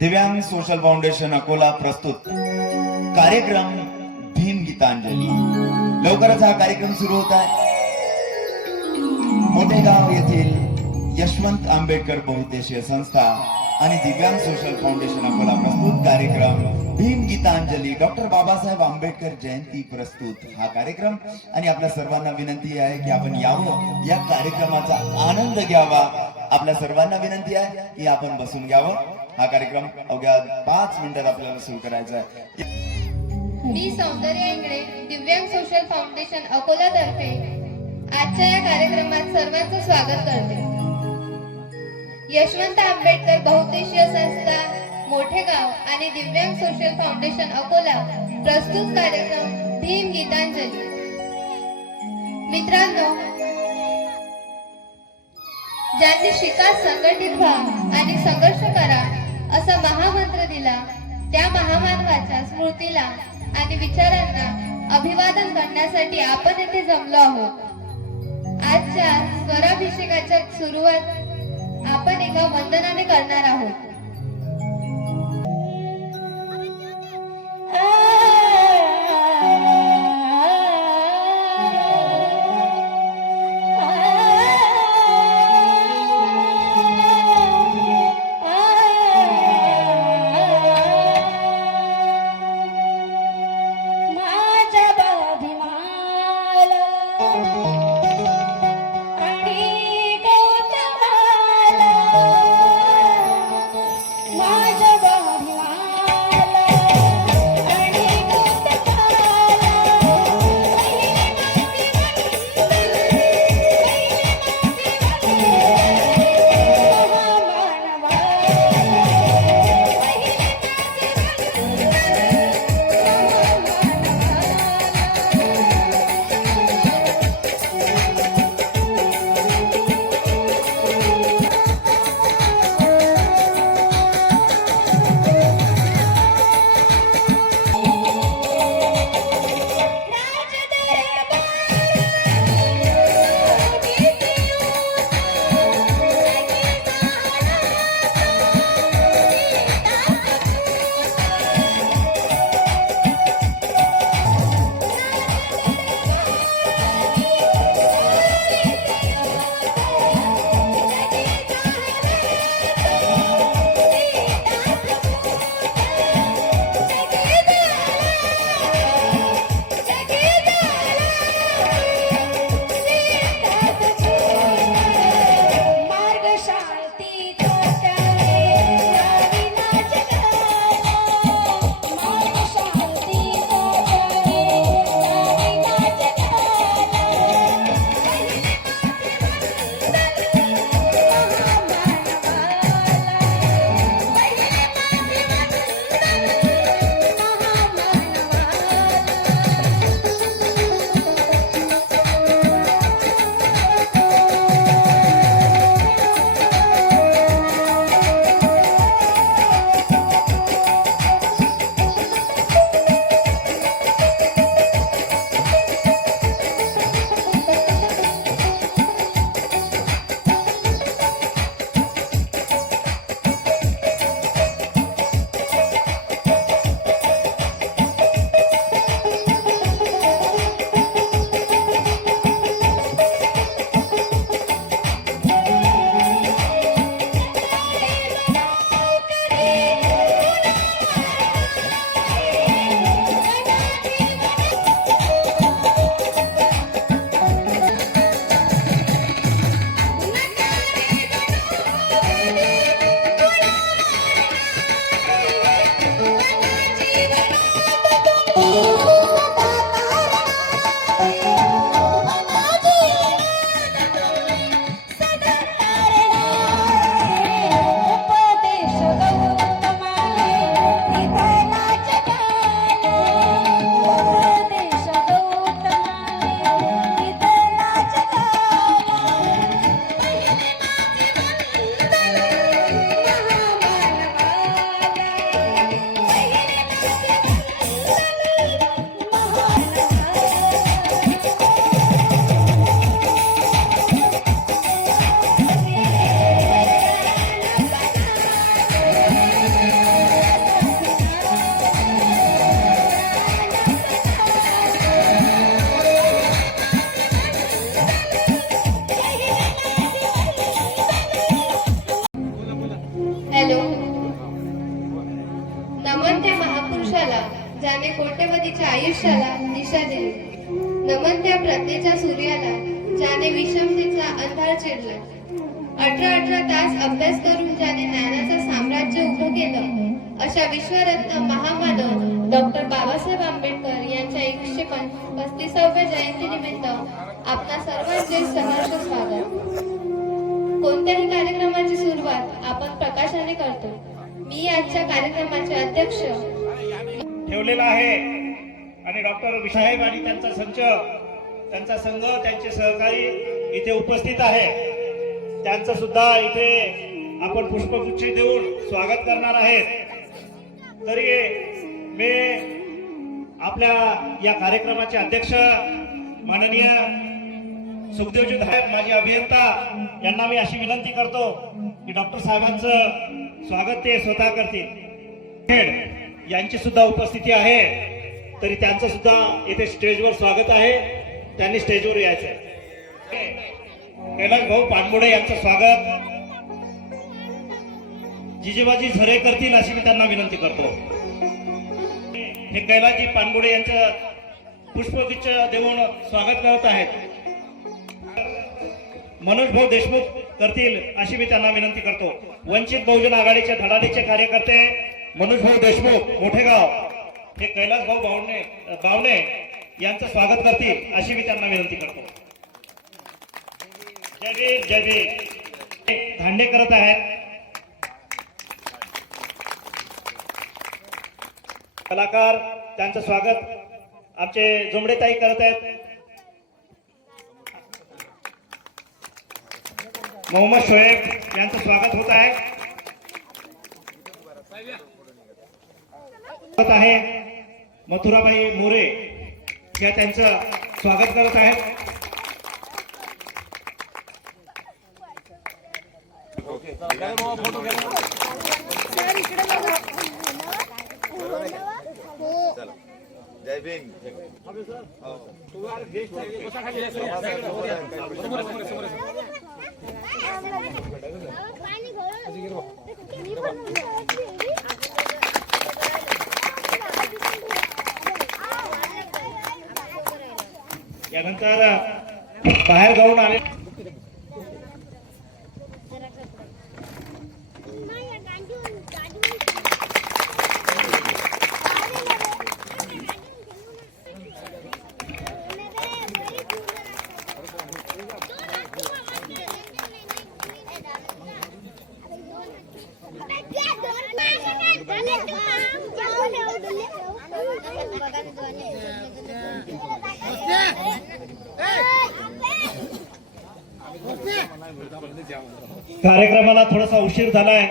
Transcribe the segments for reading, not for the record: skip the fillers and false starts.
दिव्यांग social foundation Akola प्रस्तुत कार्यक्रम भीम गीतांजली। लवकरच हा कार्यक्रम सुरू होत आहे। मोठेगाव येथील यशवंत आंबेडकर बहुउद्देशीय संस्था आणि दिव्यांग सोशल फाउंडेशन अकोला प्रस्तुत कार्यक्रम भीम गीतांजली, डॉक्टर बाबासाहेब आंबेडकर जयंती प्रस्तुत हा कार्यक्रम। आणि आपल्या सर्वांना विनंती आहे की आपण यावं, या कार्यक्रमाचा आनंद घ्यावा। आपल्या सर्वांना विनंती आहे की आपण बसून घ्यावं। हा कार्यक्रम अवघ्या 5 मिनिटात आपल्याला सुरू करायचा आहे। मी सौंदर्य इंगळे, दिव्यांग सोशल फाउंडेशन अकोला तर्फे आजच्या या कार्यक्रमात सर्वांचं स्वागत करते। यशवंत आंबेडकर बहुउद्देशीय संस्था मोठेगाव आणि दिव्यांग सोशल फाउंडेशन अकोला प्रस्तुत कार्यक्रम भीम गीतांजली। मित्रांनो, ज्यांनी शिका, संघटित व्हा आणि संघर्ष करा असा महामंत्र दिला, त्या महामानवाच्या स्मृतीला आणि विचारांना अभिवादन करण्यासाठी आपण येथे जमलो आहोत। आजच्या स्वराभिषेकाच्या सुरुवात आपण एका वंदनाने करणार आहोत। हॅलो. नमन त्या महापुरुषाला ज्याने कोट्यवधीच्या आयुष्याला दिशा दिली. नमन त्या प्रज्ञेच्या सूर्याला ज्याने विषमतेचा अंधार चिरला. 18 तास अभ्यास करून ज्याने ज्ञानाचं साम्राज्य उभं केलं, अशा विश्वरत्न महामानव डॉक्टर बाबासाहेब आंबेडकर यांच्या 135व्या जयंतीनिमित्त आपणा सर्वांचे सहर्ष स्वागत. कोणत्याही कार्यक्रमाची सुरुवात आपण प्रकाशाने करतो. मी आजच्या कार्यक्रमाचे अध्यक्ष ठेवलेला आहे आणि डॉक्टर साहेब आणि त्यांचा संघ त्यांचे सहकारी इथे उपस्थित आहे. त्यांचं सुद्धा इथे आपण पुष्पगुच्छ देऊन स्वागत करणार आहेत. तरी मी आपल्या या कार्यक्रमाचे अध्यक्ष माननीय सुखदेवजी साहेब माझे अभियंता यांना मी अशी विनंती करतो की डॉक्टर साहेबांचं स्वागत ते स्वतः करतील. यांची सुद्धा उपस्थिती आहे, तरी त्यांचं सुद्धा येथे स्टेजवर स्वागत आहे. त्यांनी स्टेजवर यायचंय. कैलास भाऊ पानमोडे यांचं स्वागत जिजेबाजी झरे करतील अशी मी त्यांना विनंती करतो. हे कैलासजी पानमोडे यांचं पुष्पगुच्छ देऊन स्वागत करत आहेत. मनोज भाऊ देशमुख करतील अशी मी त्यांना विनंती करतो. वंचित बहुजन आघाडीचे धडाडीचे कार्यकर्ते मनोज भाऊ देशमुख मोठेगाव हे कैलास भाऊ बावणे यांचं स्वागत करतील अशी मी त्यांना विनंती करतो. जय भीम जय भीम. धांडे करत आहेत. कलाकार त्यांचं स्वागत आमचे जुमडेताई करत आहेत. मोहम्मद शोएब यांचं स्वागत होत आहे. मथुराबाई मोरे या त्यांचं स्वागत करत आहेत. जय भीम. यानंतर बाहेर गावून आले कार्यक्रमाला थोडासा उशीर झालाय.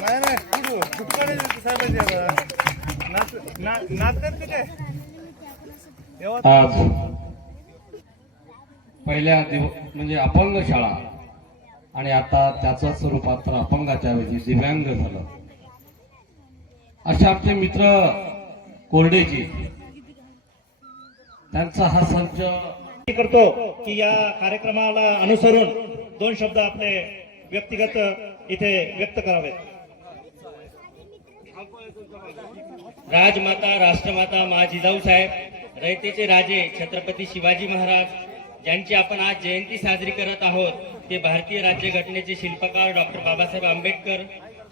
नाही नाही कुठं कुठकडे साहेबांची नाच करते काय आज पहिल्या म्हणजे अपंग शाळा आणि आता त्याच रूपांतर अपंगाच्या ऐवजी दिव्यांग झालं. असे आमचे मित्र कोरडेजी त्यांचा हा संच करतो की या कार्यक्रमाला अनुसरून 2 शब्द आपले व्यक्तिगत इथे व्यक्त करावेत. राजमाता राष्ट्रमाता मा जिजाऊ साहेब, रयतेचे राजे छत्रपती शिवाजी महाराज ज्यांची आपण आज जयंती साजरी करत आहोत, ते भारतीय राज्यघटनेचे शिल्पकार डॉक्टर बाबासाहेब आंबेडकर,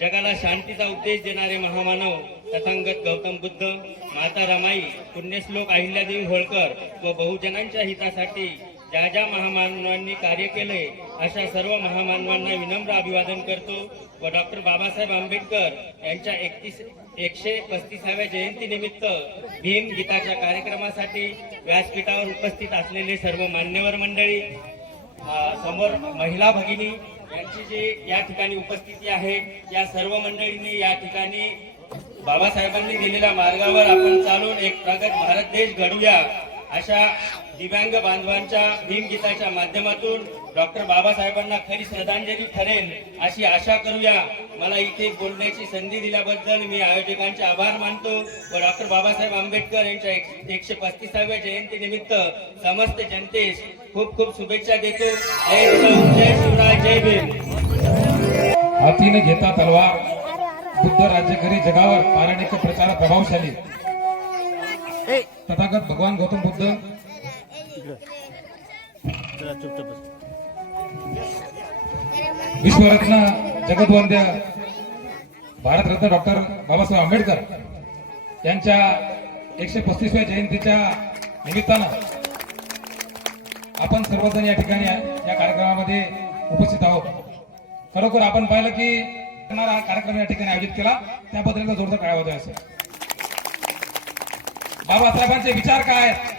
जगाला शांतीचा उपदेश देणारे महामानव तथागत गौतम बुद्ध, माता रमाई, पुण्यश्लोक अहिल्यादेवी होळकर व बहुजनांच्या हितासाठी ज्या ज्या महामानवांनी कार्य केले अशा सर्व महामानवांना विनम्र अभिवादन करतो व डॉक्टर बाबासाहेब आंबेडकर यांच्या 135व्या जयंतीनिमित्त भीम गीताच्या कार्यक्रमासाठी व्यासपीठावर उपस्थित असलेले सर्व मान्यवर मंडळी, समोर महिला भगिनी यांची जी या ठिकाणी उपस्थिती आहे, या सर्व मंडळींनी या ठिकाणी बाबासाहेबांनी दिलेल्या मार्गावर आपण चालून एक प्रगत भारत देश घडूया अशा दिव्यांग बांधवांच्या भीम गीताच्या माध्यमातून डॉक्टर बाबासाहेबांना खरी श्रद्धांजली ठरेल अशी आशा करूया. मला इथे बोलण्याची संधी दिल्याबद्दल मी आयोजकांचे आभार मानतो व डॉक्टर बाबासाहेब आंबेडकर यांच्या 135व्या जयंतीनिमित्त समस्त जनतेस खूप खूप शुभेच्छा देतो. जय जिजाऊ, जय शिवराय, जय भीम. हातीने घेता तलवार, बुद्ध राज्य करी जगावर, पारणिक प्रचार प्रभावशाली. तथागत भगवान गौतम बुद्ध विश्वरत्न जगद्वंद्य भारतरत्न डॉक्टर बाबासाहेब आंबेडकर यांच्या 135व्या जयंतीच्या निमित्तानं आपण सर्वजण या ठिकाणी या कार्यक्रमामध्ये उपस्थित आहोत. खरोखर आपण पाहिलं की हा कार्यक्रम या ठिकाणी आयोजित केला त्याबद्दल एकदा जोरदार टाळ्या वाजवायला असेल. बाबासाहेबांचे विचार काय आहेत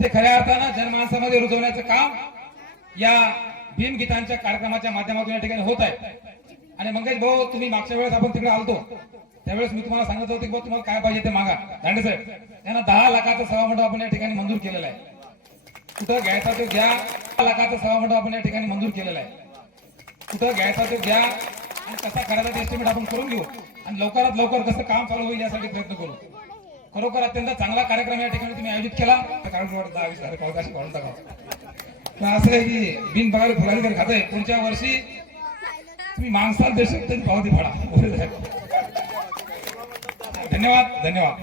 ते खऱ्या अर्थानं जनमानसामध्ये रुजवण्याचं काम या भीम गीतांच्या कार्यक्रमाच्या माध्यमातून या ठिकाणी होत आहे. आणि मंगेश भाऊ, तुम्ही मागच्या वेळेस आपण तिकडे आलतो त्यावेळेस मी तुम्हाला सांगत होतो की भाऊ तुम्हाला काय पाहिजे ते मागा. दांडे साहेब त्यांना 10 लाखाचा सभामंडप आपण या ठिकाणी मंजूर केलेला आहे. कुठं घ्यायचा तो घ्या. 10 लाखाचा सभामंडप आपण या ठिकाणी मंजूर केलेला आहे. कुठं घ्यायचा तो घ्या आणि कसा करायचा ते एस्टिमेट आपण करून घेऊ आणि लवकरात लवकर कसं काम चालू होईल यासाठी प्रयत्न करू. खरोखर अत्यंत चांगला कार्यक्रम या ठिकाणी तुम्ही आयोजित केला. तर कारण 10-20 अवकाश वाढून टाका. असं आहे की बिन बघायला फुलारी तरी खात आहे. पुढच्या वर्षी तुम्ही माणसाला देशात तरी पावती फाडा. धन्यवाद धन्यवाद.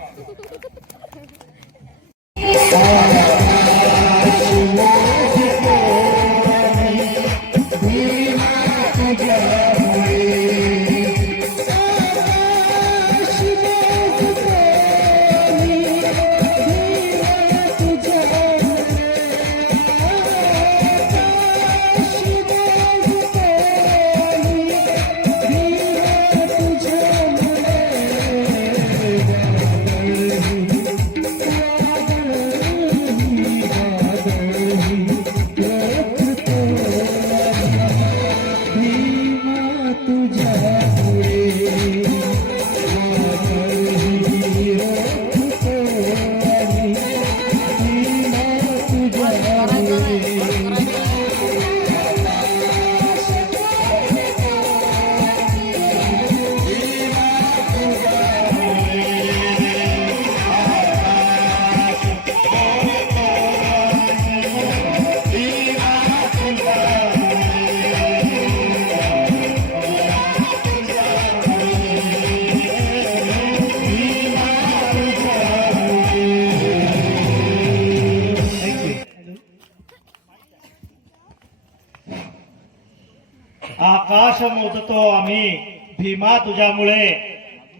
आकाश मोजतो आम्ही भीमा तुझ्यामुळे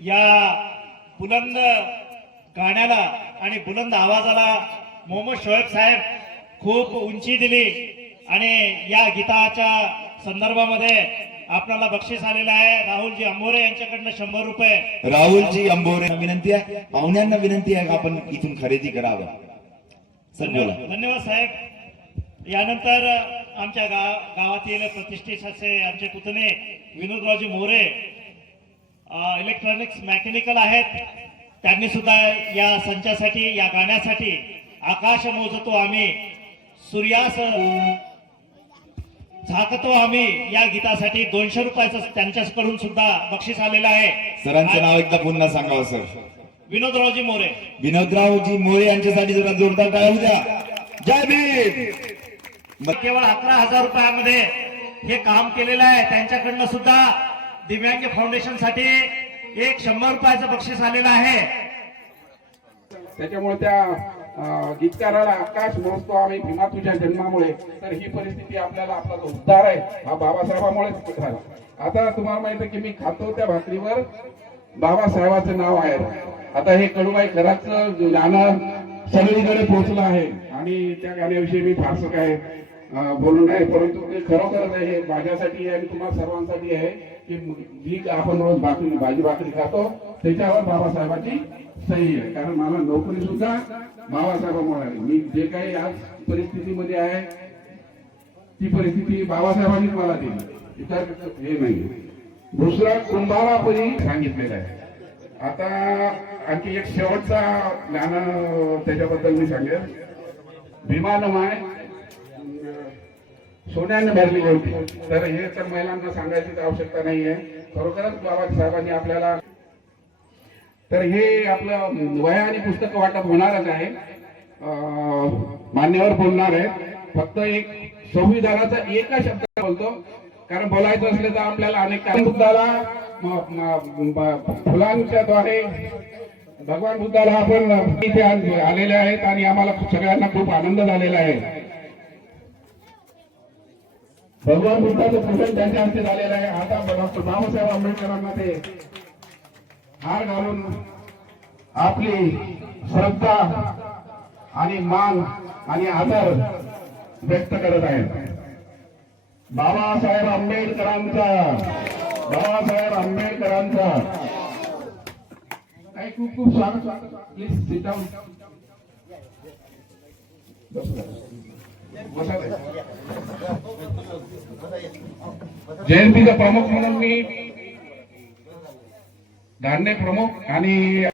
या बुलंद गाण्याला आणि बुलंद आवाजाला मोहम्मद शोएब साहेब खूप उंची दिली आणि या गीताच्या संदर्भामध्ये आपल्याला बक्षीस आलेलं आहे. राहुलजी अंबोरे यांच्याकडनं 100 रुपये. राहुलजी अंबोरे विनंती आहे, पाहुण्यांना विनंती आहे आपण इथून खरेदी करावं. सर बोला. धन्यवाद साहेब. यानंतर आमच्या गावातील प्रतिष्ठित असे आमचे पुतणे विनोदरावजी मोरे इलेक्ट्रॉनिक्स मेकॅनिकल आहेत. त्यांनी सुद्धा या संचासाठी, या गाण्यासाठी आकाश मोजतो आम्ही, सूर्यास झाकतो आम्ही, या गीतासाठी 200 रुपयाचं त्यांच्याकडून सुद्धा बक्षीस आलेलं आहे. सरांचं नाव एकदा पुन्हा सांगावं सर. विनोदरावजी मोरे. विनोदरावजी मोरे यांच्यासाठी जरा जोरदार टाळ्या होऊ द्या. जय भीम. केवळ 11,000 रुपयामध्ये हे काम केलेलं आहे. त्यांच्याकडनं सुद्धा दिव्यांग फाउंडेशन साठी एक 100 रुपयाचं बक्षीस आलेलं आहे. त्याच्यामुळे त्या गीतकाराला आकाश मोजतो आम्ही भीमा तुझ्या जन्मामुळे. तर ही परिस्थिती आपल्याला, आपला जो उद्धार आहे हा बाबासाहेबांमुळेच झाला. आता तुम्हाला माहित आहे की मी खातो त्या भाकरीवर बाबासाहेबांचं नाव आहे. आता हे कडूबाई खराचं गाणं सगळीकडे पोहोचलं आहे आणि त्या गाण्याविषयी मी फारसं काय बोलू नाही, परंतु ते खरोखरच आहे, हे माझ्यासाठी आहे आणि तुम्हाला सर्वांसाठी आहे की जी आपण रोज भाजी भाकरी खातो त्याच्यावर बाबासाहेबांची सही आहे. कारण मला नोकरी सुद्धा बाबासाहेबांमुळे आहे. मी जे काही आज परिस्थितीमध्ये आहे ती परिस्थिती बाबासाहेबांनीच मला दिली, इतर हे नाही. दुसरा कुंभारापरी सांगितलेलं आहे. आता आणखी एक शेवटचा गाणं त्याच्याबद्दल मी सांगेन. भीमानं माय सोन्याने भरली होती. तर हे तर महिलांना सांगायची आवश्यकता नाहीये. खरोखरच बाबासाहेबांनी आपल्याला, तर हे आपलं वह्या आणि पुस्तकं वाटप होणारच आहे. मान्यवर बोलणार आहेत. फक्त एक संविधानाचा एका शब्द बोलतो, कारण बोलायचं असले तर आपल्याला अनेक बुद्धाला फुलांच्या द्वारे भगवान बुद्धाला आपण इथे आलेले आहेत आणि आम्हाला सगळ्यांना खूप आनंद झालेला आहे. भगवान बुद्धाचं पूजन त्यांच्या हस्ते झालेलं आहे. आता डॉक्टर बाबासाहेब आंबेडकरांना ते हार घालून आपली श्रद्धा आणि मान आणि आदर व्यक्त करत आहेत. बाबासाहेब आंबेडकरांचा काही खूप खूप स्वागत. Please sit down. जयंतीचा प्रमुख म्हणून मी धान्य प्रमुख आणि